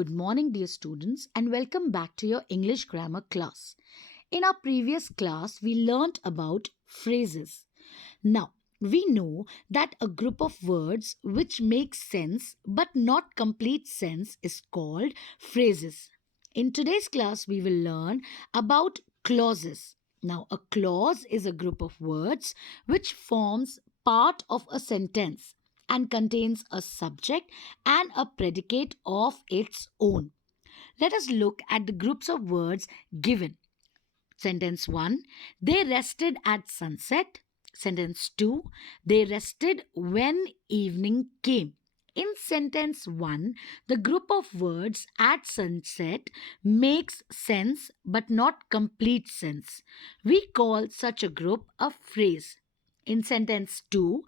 Good morning, dear students, and welcome back to your English grammar class. In our previous class, we learnt about phrases. Now, we know that a group of words which make sense but not complete sense is called phrases. In today's class, we will learn about clauses. Now, a clause is a group of words which forms part of a sentence and contains a subject and a predicate of its own. Let us look at the groups of words given. Sentence 1, they rested at sunset. Sentence 2, they rested when evening came. In sentence 1, the group of words at sunset makes sense but not complete sense. We call such a group a phrase. In sentence 2,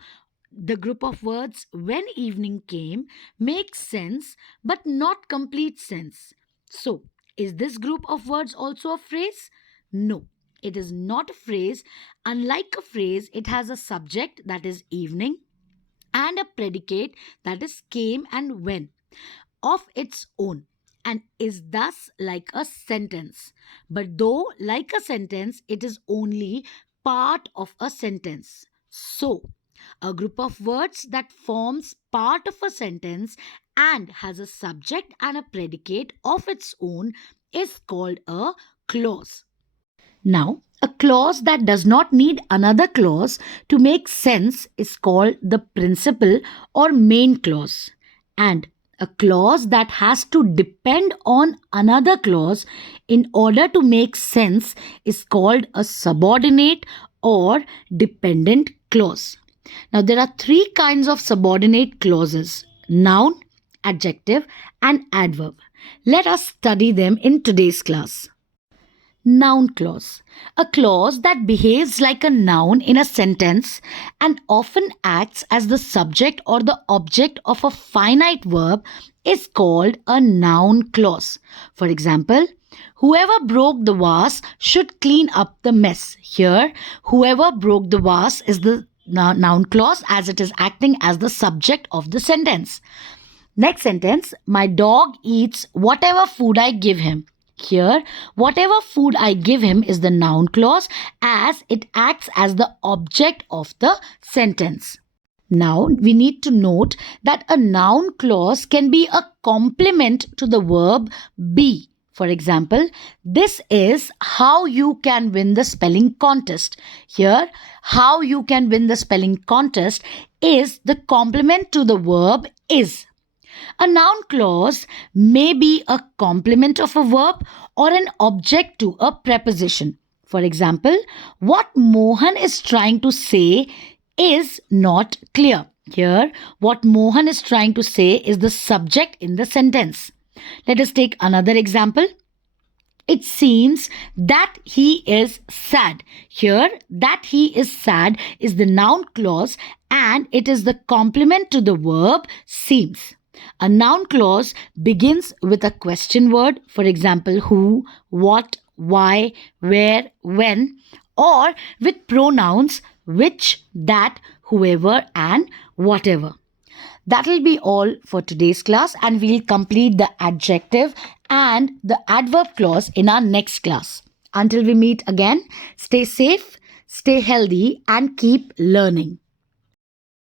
the group of words when evening came makes sense but not complete sense. So, is this group of words also a phrase? No, it is not a phrase. Unlike a phrase, it has a subject that is evening and a predicate that is came and when of its own and is thus like a sentence. But though like a sentence, it is only part of a sentence. So, a group of words that forms part of a sentence and has a subject and a predicate of its own is called a clause. Now, a clause that does not need another clause to make sense is called the principal or main clause. And a clause that has to depend on another clause in order to make sense is called a subordinate or dependent clause. Now, there are three kinds of subordinate clauses: noun, adjective, and adverb. Let us study them in today's class. Noun clause. A clause that behaves like a noun in a sentence and often acts as the subject or the object of a finite verb is called a noun clause. For example, whoever broke the vase should clean up the mess. Here, whoever broke the vase is the noun clause as it is acting as the subject of the sentence. Next sentence, my dog eats whatever food I give him. Here, whatever food I give him is the noun clause as it acts as the object of the sentence. Now, we need to note that a noun clause can be a complement to the verb be. For example, this is how you can win the spelling contest. Here, how you can win the spelling contest is the complement to the verb is. A noun clause may be a complement of a verb or an object to a preposition. For example, what Mohan is trying to say is not clear. Here, what Mohan is trying to say is the subject in the sentence. Let us take another example. It seems that he is sad. Here, that he is sad is the noun clause and it is the complement to the verb seems. A noun clause begins with a question word, for example, who, what, why, where, when, or with pronouns which, that, whoever, and whatever. That will be all for today's class, and we'll complete the adjective and the adverb clause in our next class. Until we meet again, stay safe, stay healthy, and keep learning.